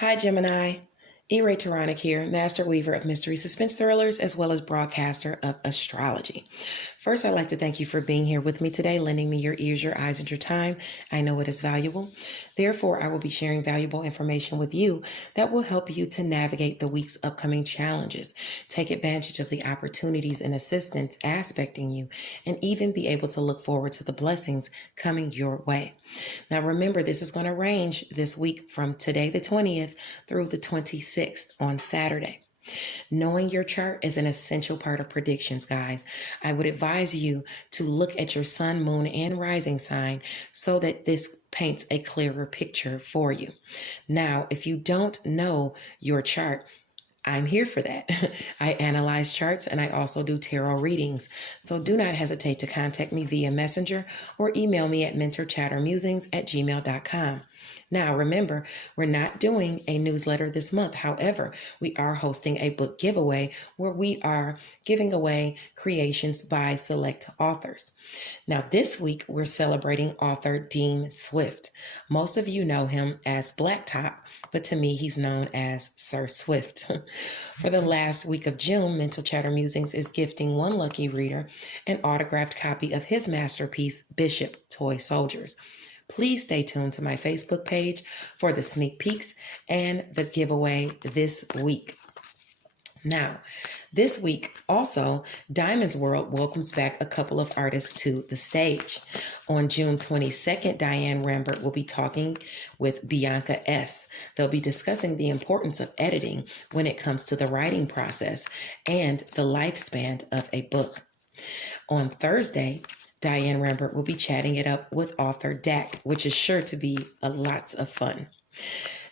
Hi, Gemini. E-Ray Taronic here, master weaver of mystery suspense thrillers, as well as broadcaster of astrology. First, I'd like to thank you for being here with me today, lending me your ears, your eyes, and your time. I know it is valuable. Therefore, I will be sharing valuable information with you that will help you to navigate the week's upcoming challenges, take advantage of the opportunities and assistance aspecting you, and even be able to look forward to the blessings coming your way. Now, remember, this is going to range this week from today, the 20th, through the 26th on Saturday. Knowing your chart is an essential part of predictions, guys. I would advise you to look at your sun, moon, and rising sign so that this paints a clearer picture for you. Now, if you don't know your chart, I'm here for that. I analyze charts and I also do tarot readings. So do not hesitate to contact me via messenger or email me at mentorchattermusings@gmail.com. Now, remember, we're not doing a newsletter this month. However, we are hosting a book giveaway where we are giving away creations by select authors. Now, this week, we're celebrating author Dean Swift. Most of you know him as Blacktop, but to me, he's known as Sir Swift. For the last week of June, Mental Chatter Musings is gifting one lucky reader an autographed copy of his masterpiece, Bishop Toy Soldiers. Please stay tuned to my Facebook page for the sneak peeks and the giveaway this week. Now, this week also, Diamond's World welcomes back a couple of artists to the stage. On June 22nd, Diane Rambert will be talking with Bianca S. They'll be discussing the importance of editing when it comes to the writing process and the lifespan of a book. On Thursday, Diane Rambert will be chatting it up with author Dak, which is sure to be lots of fun.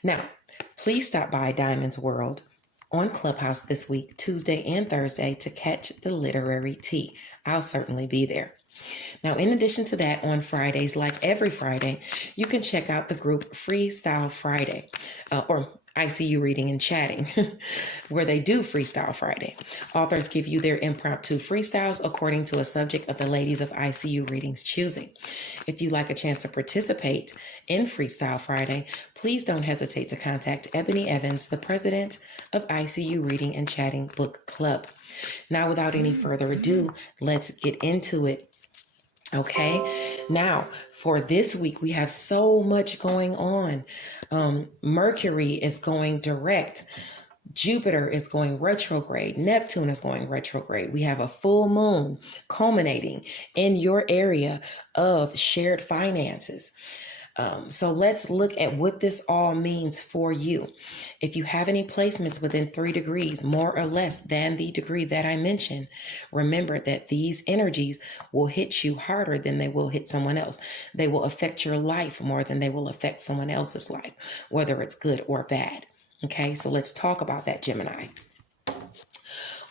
Now, please stop by Diamond's World on Clubhouse this week, Tuesday and Thursday, to catch the literary tea. I'll certainly be there. Now, in addition to that, on Fridays, like every Friday, you can check out the group Freestyle Friday, or ICU Reading and Chatting, where they do Freestyle Friday. Authors give you their impromptu freestyles according to a subject of the ladies of ICU Reading's choosing. If you'd like a chance to participate in Freestyle Friday, please don't hesitate to contact Ebony Evans, the president of ICU Reading and Chatting Book Club. Now, without any further ado, let's get into it. Okay, now for this week, we have so much going on. Mercury is going direct. Jupiter is going retrograde. Neptune is going retrograde. We have a full moon culminating in your area of shared finances. So let's look at what this all means for you. If you have any placements within 3 degrees, more or less than the degree that I mentioned, remember that these energies will hit you harder than they will hit someone else. They will affect your life more than they will affect someone else's life, whether it's good or bad. Okay, so let's talk about that, Gemini.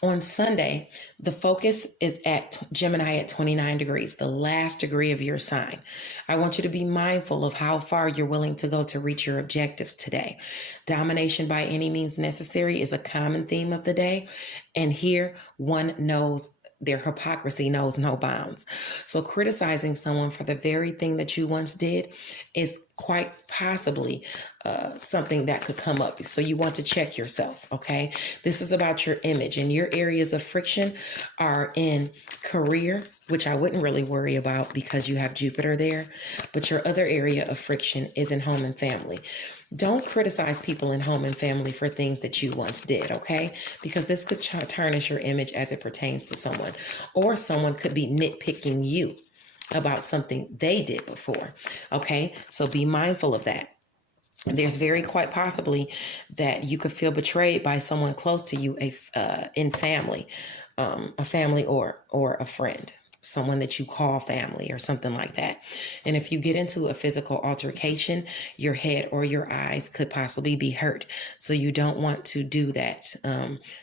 On Sunday, the focus is at Gemini at 29 degrees, the last degree of your sign. I want you to be mindful of how far you're willing to go to reach your objectives today. Domination by any means necessary is a common theme of the day. And here one knows their hypocrisy knows no bounds. So criticizing someone for the very thing that you once did is quite possibly something that could come up. So you want to check yourself, okay? This is about your image, and your areas of friction are in career, which I wouldn't really worry about because you have Jupiter there, but your other area of friction is in home and family. Don't criticize people in home and family for things that you once did, okay? Because this could tarnish your image as it pertains to someone, or someone could be nitpicking you about something they did before, okay? So be mindful of that. There's very quite possibly that you could feel betrayed by someone close to you in family, a family or a friend, someone that you call family or something like that. And if you get into a physical altercation, your head or your eyes could possibly be hurt. So you don't want to do that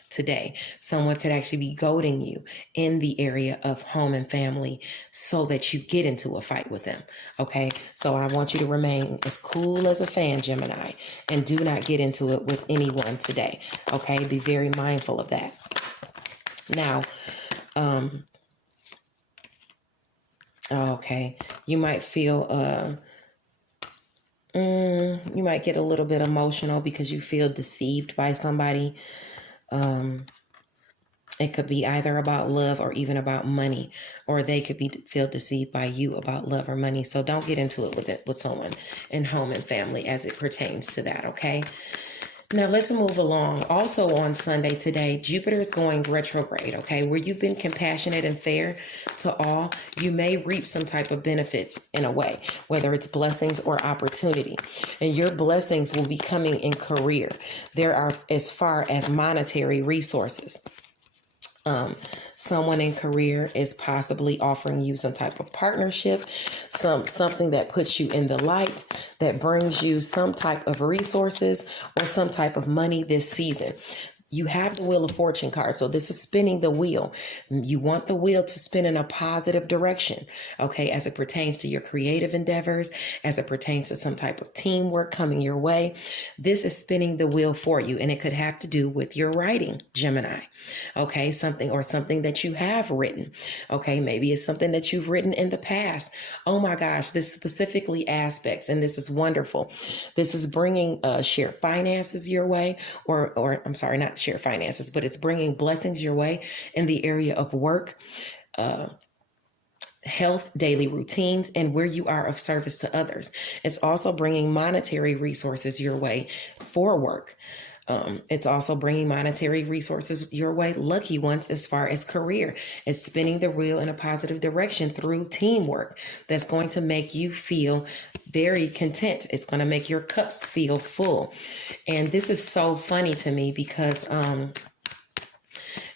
today. Someone could actually be goading you in the area of home and family so that you get into a fight with them. Okay, so I want you to remain as cool as a fan, Gemini, and do not get into it with anyone today. Okay, be very mindful of that. Now, okay, you might feel You might get a little bit emotional because you feel deceived by somebody. It could be either about love or even about money, or they could feel deceived by you about love or money. So don't get into it with someone in home and family as it pertains to that, okay? Now let's move along. Also on Sunday today, Jupiter is going retrograde, okay? Where you've been compassionate and fair to all, you may reap some type of benefits in a way, whether it's blessings or opportunity. And your blessings will be coming in career. There are as far as monetary resources. Someone in career is possibly offering you some type of partnership, something that puts you in the light, that brings you some type of resources or some type of money this season. You have the Wheel of Fortune card. So this is spinning the wheel. You want the wheel to spin in a positive direction, okay, as it pertains to your creative endeavors, as it pertains to some type of teamwork coming your way. This is spinning the wheel for you, and it could have to do with your writing, Gemini, okay, something that you have written, okay, maybe it's something that you've written in the past. Oh my gosh, this specifically aspects, and this is wonderful. This is bringing shared finances your way, or I'm sorry, not share finances, but it's bringing blessings your way in the area of work, health, daily routines, and where you are of service to others. It's also bringing monetary resources your way for work. It's also bringing monetary resources your way, lucky ones, as far as career. It's spinning the wheel in a positive direction through teamwork that's going to make you feel very content. It's going to make your cups feel full. And this is so funny to me because,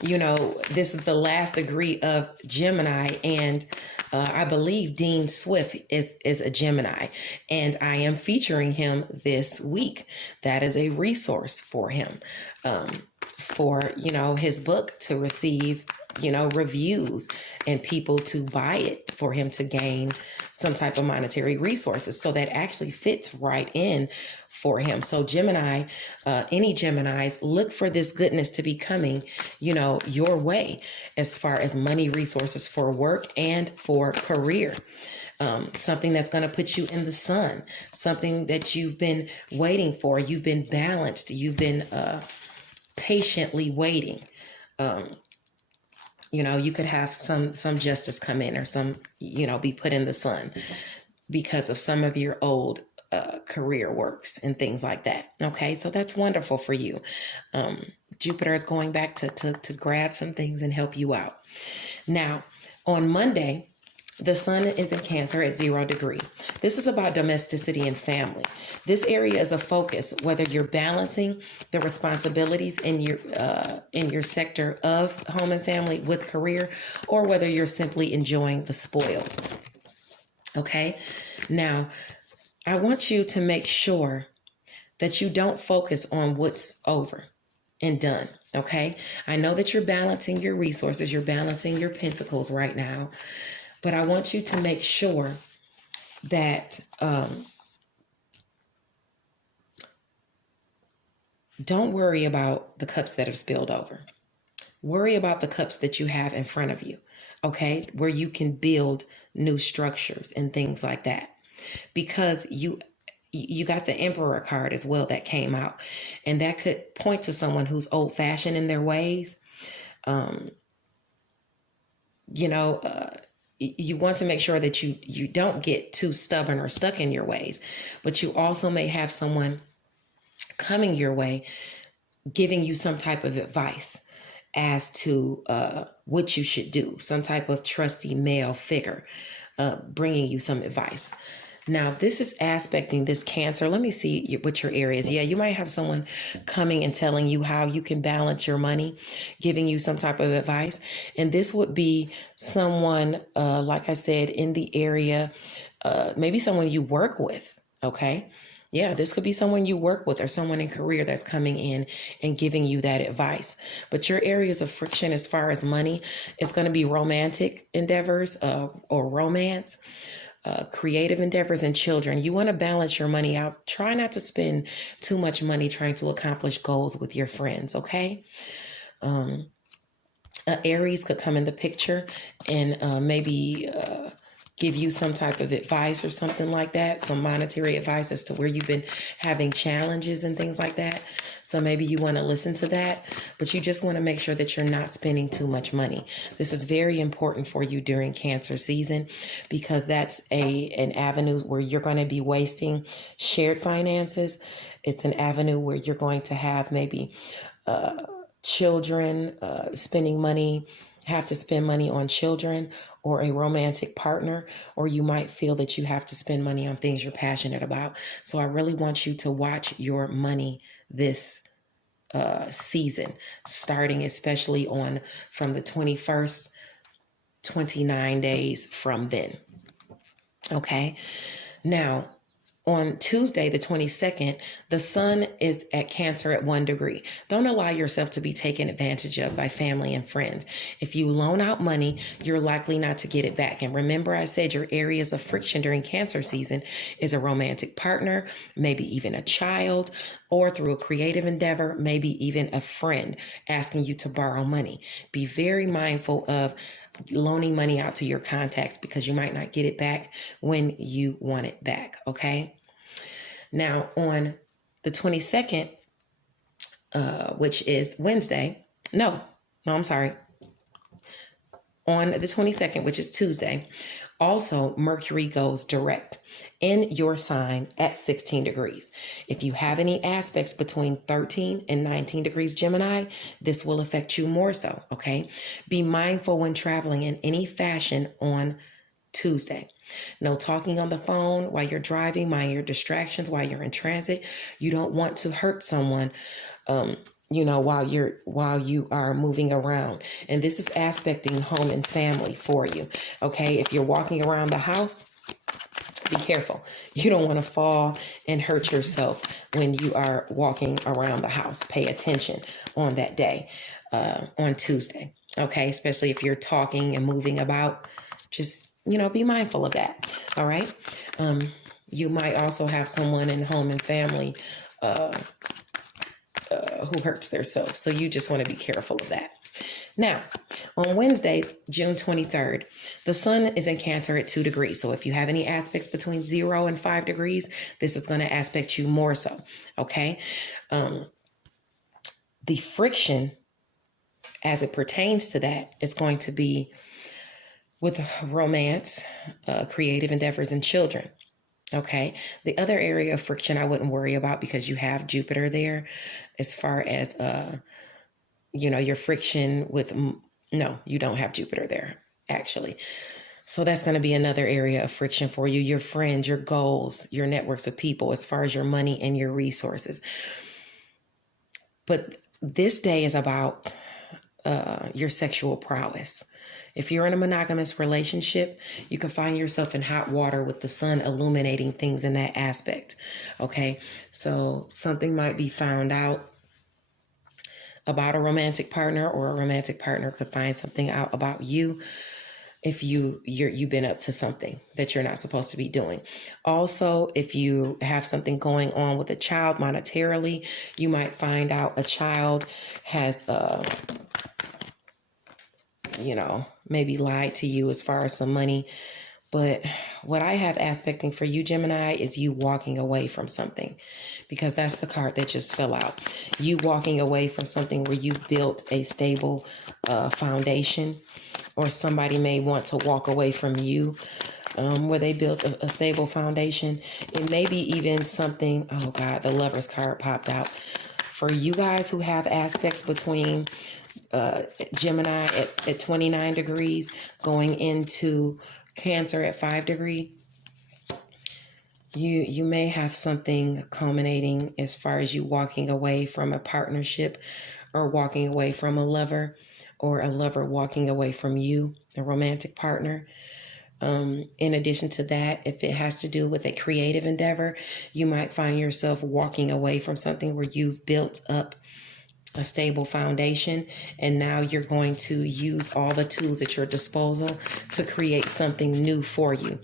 this is the last degree of Gemini, and I believe Dean Swift is a Gemini, and I am featuring him this week. That is a resource for him, for, his book to receive, reviews and people to buy it for him to gain some type of monetary resources. So that actually fits right in for him. So Gemini, any Geminis, look for this goodness to be coming, your way as far as money resources for work and for career. Something that's going to put you in the sun, something that you've been waiting for. You've been balanced. You've been patiently waiting. You could have some justice come in, or some, be put in the sun because of some of your old career works and things like that. Okay, so that's wonderful for you. Jupiter is going back to grab some things and help you out. Now, on Monday, the sun is in Cancer at 0 degrees. This is about domesticity and family. This area is a focus, whether you're balancing the responsibilities in your sector of home and family with career, or whether you're simply enjoying the spoils. Okay, now I want you to make sure that you don't focus on what's over and done. Okay, I know that you're balancing your resources, you're balancing your pentacles right now. But I want you to make sure that don't worry about the cups that have spilled over. Worry about the cups that you have in front of you, okay, where you can build new structures and things like that. Because you got the Emperor card as well that came out, and that could point to someone who's old-fashioned in their ways. You want to make sure that you don't get too stubborn or stuck in your ways, but you also may have someone coming your way giving you some type of advice as to what you should do, some type of trusty male figure bringing you some advice. Now, this is aspecting this Cancer. Let me see what your area is. Yeah, you might have someone coming and telling you how you can balance your money, giving you some type of advice. And this would be someone, like I said, in the area, maybe someone you work with, okay? Yeah, this could be someone you work with or someone in career that's coming in and giving you that advice. But your areas of friction as far as money, it's going to be romantic endeavors or romance. Creative endeavors, and children. You want to balance your money out. Try not to spend too much money trying to accomplish goals with your friends, okay? Aries could come in the picture and maybe give you some type of advice or something like that, some monetary advice as to where you've been having challenges and things like that. So maybe you want to listen to that, but you just want to make sure that you're not spending too much money. This is very important for you during Cancer season, because that's an avenue where you're going to be wasting shared finances. It's an avenue where you're going to have maybe children spending money, have to spend money on children or a romantic partner, or you might feel that you have to spend money on things you're passionate about. So I really want you to watch your money this season, starting especially from the 21st, 29 days from then. Okay. Now, on Tuesday, the 22nd, the sun is at Cancer at 1 degree. Don't allow yourself to be taken advantage of by family and friends. If you loan out money, you're likely not to get it back. And remember, I said your areas of friction during Cancer season is a romantic partner, maybe even a child, or through a creative endeavor, maybe even a friend asking you to borrow money. Be very mindful of loaning money out to your contacts, because you might not get it back when you want it back. Okay. Now, on the 22nd, which is Wednesday, I'm sorry. On the 22nd, which is Tuesday, also Mercury goes direct in your sign at 16 degrees. If you have any aspects between 13 and 19 degrees Gemini, this will affect you more so, okay? Be mindful when traveling in any fashion on Tuesday. No talking on the phone while you're driving, mind your distractions while you're in transit. You don't want to hurt someone, while you are moving around. And this is aspecting home and family for you. Okay. If you're walking around the house, be careful. You don't want to fall and hurt yourself when you are walking around the house. Pay attention on that day, on Tuesday. Okay. Especially if you're talking and moving about, just be mindful of that. All right. You might also have someone in home and family who hurts themselves. So you just want to be careful of that. Now, on Wednesday, June 23rd, the sun is in Cancer at 2 degrees. So if you have any aspects between 0 and 5 degrees, this is going to aspect you more so. Okay. The friction as it pertains to that is going to be with romance, creative endeavors, and children. Okay. The other area of friction I wouldn't worry about, because you have Jupiter there, as far as, your friction with, no, you don't have Jupiter there, actually. So that's going to be another area of friction for you. Your friends, your goals, your networks of people, as far as your money and your resources. But this day is about your sexual prowess. If you're in a monogamous relationship, you can find yourself in hot water with the sun illuminating things in that aspect. Okay. So something might be found out about a romantic partner, or a romantic partner could find something out about you if you've been up to something that you're not supposed to be doing. Also, if you have something going on with a child monetarily, you might find out a child has maybe lied to you as far as some money. But what I have aspecting for you, Gemini, is you walking away from something, because that's the card that just fell out. You walking away from something where you built a stable foundation, or somebody may want to walk away from you where they built a stable foundation. It may be even something, oh God, the Lover's card popped out. For you guys who have aspects between Gemini at 29 degrees going into Cancer at 5 degrees, you may have something culminating as far as you walking away from a partnership, or walking away from a lover, or a lover walking away from you, a romantic partner. In addition to that, if it has to do with a creative endeavor, you might find yourself walking away from something where you've built up a stable foundation, and now you're going to use all the tools at your disposal to create something new for you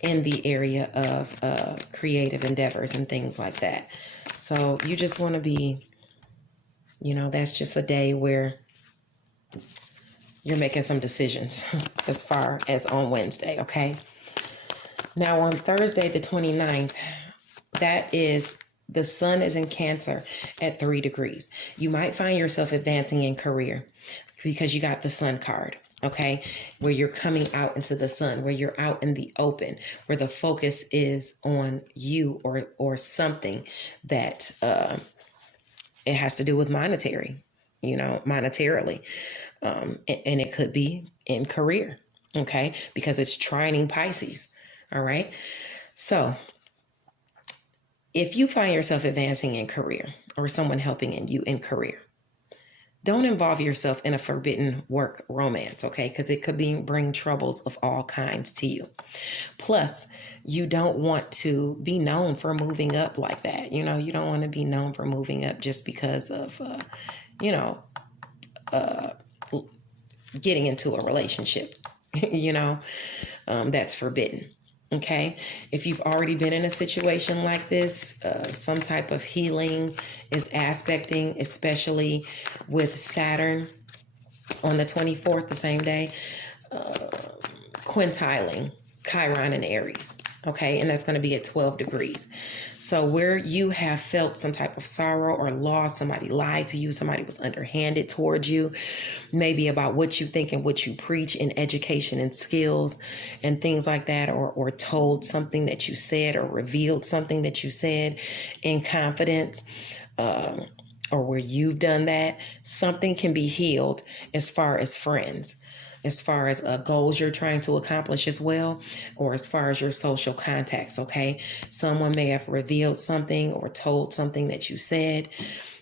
in the area of creative endeavors and things like that. So you just want to be, that's just a day where you're making some decisions as far as on Wednesday. Okay. Now on Thursday, the 29th, that is the sun is in Cancer at 3 degrees. You might find yourself advancing in career because you got the sun card. Okay, where you're coming out into the sun, where you're out in the open, where the focus is on you or something that it has to do with monetary, monetarily. And it could be in career, okay, because it's trining Pisces. All right. So if you find yourself advancing in career or someone helping you in career, don't involve yourself in a forbidden work romance, okay? Because it could bring troubles of all kinds to you. Plus, you don't want to be known for moving up like that. You don't want to be known for moving up just because of, getting into a relationship, that's forbidden. Okay, if you've already been in a situation like this, some type of healing is aspecting, especially with Saturn on the 24th, the same day, quintiling Chiron and Aries. Okay, and that's going to be at 12 degrees. So where you have felt some type of sorrow or loss, somebody lied to you, somebody was underhanded towards you, maybe about what you think and what you preach in education and skills and things like that, or told something that you said or revealed something that you said in confidence, or where you've done that, something can be healed as far as friends, as far as goals you're trying to accomplish as well, or as far as your social contacts, okay? Someone may have revealed something or told something that you said,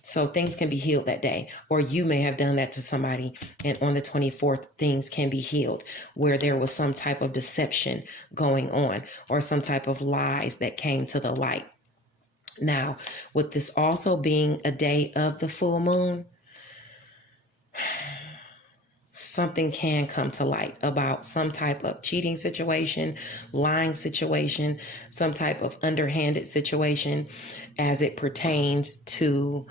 so things can be healed that day. Or you may have done that to somebody, and on the 24th, things can be healed, where there was some type of deception going on, or some type of lies that came to the light. Now, with this also being a day of the full moon, something can come to light about some type of cheating situation, lying situation, some type of underhanded situation as it pertains to,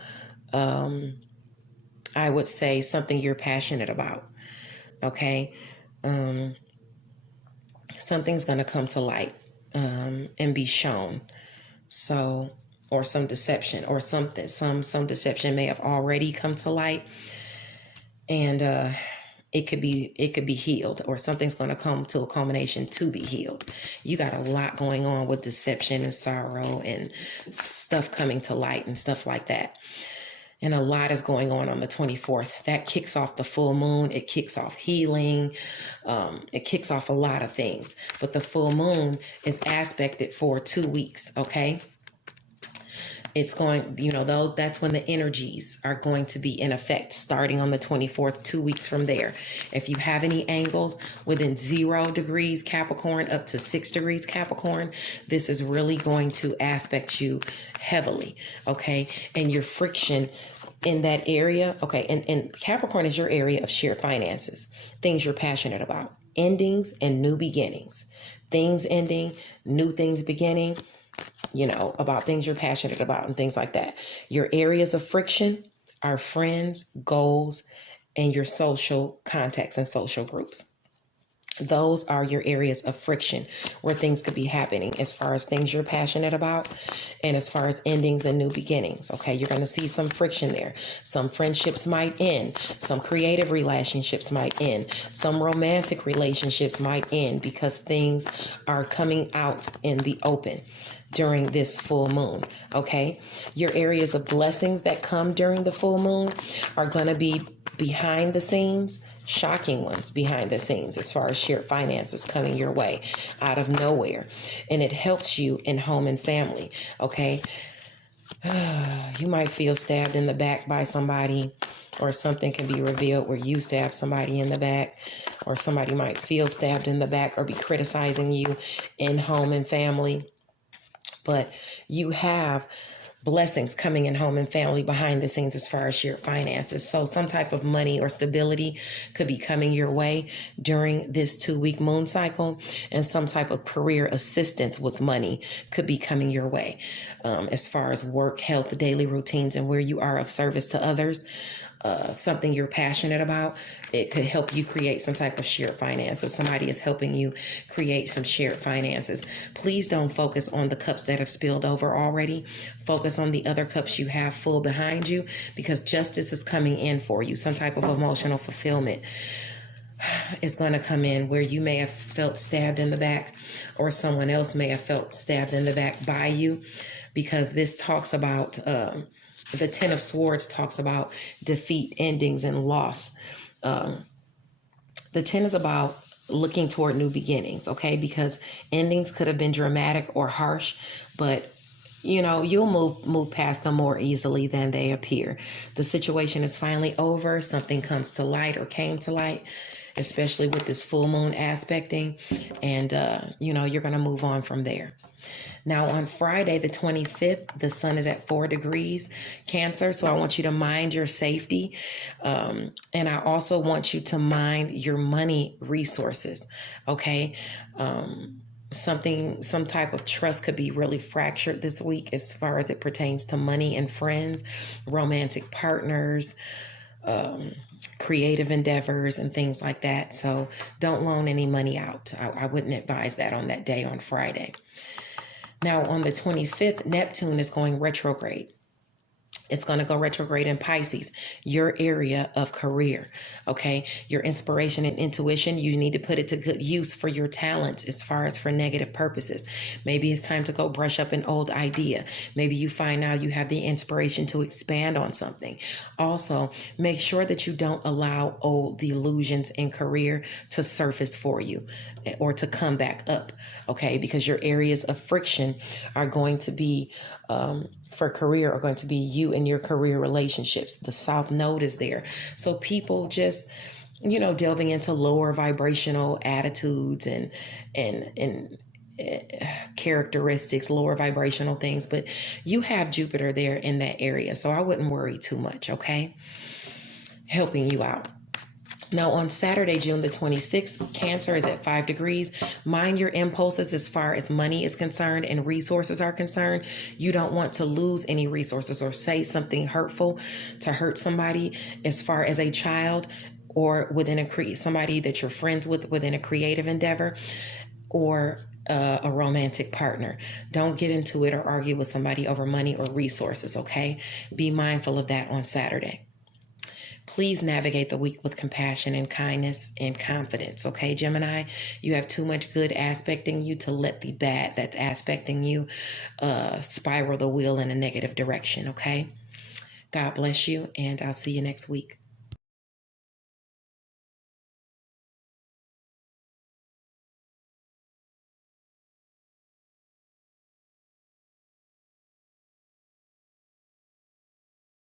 I would say, something you're passionate about. Okay. Something's going to come to light and be shown. So, or some deception or something, some deception may have already come to light, and it could be healed, or something's going to come to a culmination to be healed. You got a lot going on with deception and sorrow and stuff coming to light and stuff like that. And a lot is going on the 24th. That kicks off the full moon. It kicks off healing. It kicks off a lot of things. But the full moon is aspected for 2 weeks, okay? It's going, that's when the energies are going to be in effect starting on the 24th, 2 weeks from there. If you have any angles within 0 degrees Capricorn up to 6 degrees Capricorn, this is really going to aspect you heavily, okay? And your friction in that area, okay, and Capricorn is your area of shared finances, things you're passionate about, endings and new beginnings, things ending, new things beginning, about things you're passionate about and things like that. Your areas of friction are friends, goals, and your social contacts and social groups. Those are your areas of friction where things could be happening as far as things you're passionate about and as far as endings and new beginnings. Okay, you're going to see some friction there. Some friendships might end. Some creative relationships might end. Some romantic relationships might end because things are coming out in the open during this full moon, okay? Your areas of blessings that come during the full moon are going to be behind the scenes, shocking ones behind the scenes as far as shared finances coming your way out of nowhere. And it helps you in home and family, okay? You might feel stabbed in the back by somebody, or something can be revealed where you stab somebody in the back, or somebody might feel stabbed in the back or be criticizing you in home and family. But you have blessings coming in home and family behind the scenes as far as your finances. So some type of money or stability could be coming your way during this 2-week moon cycle, and some type of career assistance with money could be coming your way as far as work, health, daily routines, and where you are of service to others. something you're passionate about, it could help you create some type of shared finances. Somebody is helping you create some shared finances. Please don't focus on the cups that have spilled over already. Focus on the other cups you have full behind you, because justice is coming in for you. Some type of emotional fulfillment is going to come in where you may have felt stabbed in the back, or someone else may have felt stabbed in the back by you, because this talks about the Ten of Swords talks about defeat, endings, and loss. The 10 is about looking toward new beginnings, okay? Because endings could have been dramatic or harsh, but you'll move past them more easily than they appear. The situation is finally over. Something comes to light or came to light, especially with this full moon aspecting, and you're going to move on from there. Now on Friday, the 25th, the sun is at 4 degrees Cancer. So I want you to mind your safety. And I also want you to mind your money resources. Okay. Some type of trust could be really fractured this week as far as it pertains to money and friends, romantic partners, creative endeavors, and things like that. So don't loan any money out. I wouldn't advise that on that day on Friday. Now, on the 25th, Neptune is going retrograde. It's going to go retrograde in Pisces, your area of career, okay? Your inspiration and intuition, you need to put it to good use for your talents as far as for negative purposes. Maybe it's time to go brush up an old idea. Maybe you find out you have the inspiration to expand on something. Also, make sure that you don't allow old delusions in career to surface for you or to come back up, okay? Because your areas of friction are going to be for career are going to be you and your career relationships. The South Node is there. So people just, delving into lower vibrational attitudes and characteristics, lower vibrational things, but you have Jupiter there in that area. So I wouldn't worry too much, okay? Helping you out. Now on Saturday, June the 26th, Cancer is at 5 degrees. Mind your impulses as far as money is concerned and resources are concerned. You don't want to lose any resources or say something hurtful to hurt somebody as far as a child or within somebody that you're friends with within a creative endeavor or a romantic partner. Don't get into it or argue with somebody over money or resources, okay? Be mindful of that on Saturday. Please navigate the week with compassion and kindness and confidence, okay, Gemini? You have too much good aspecting you to let the bad that's aspecting you spiral the wheel in a negative direction, okay? God bless you, and I'll see you next week.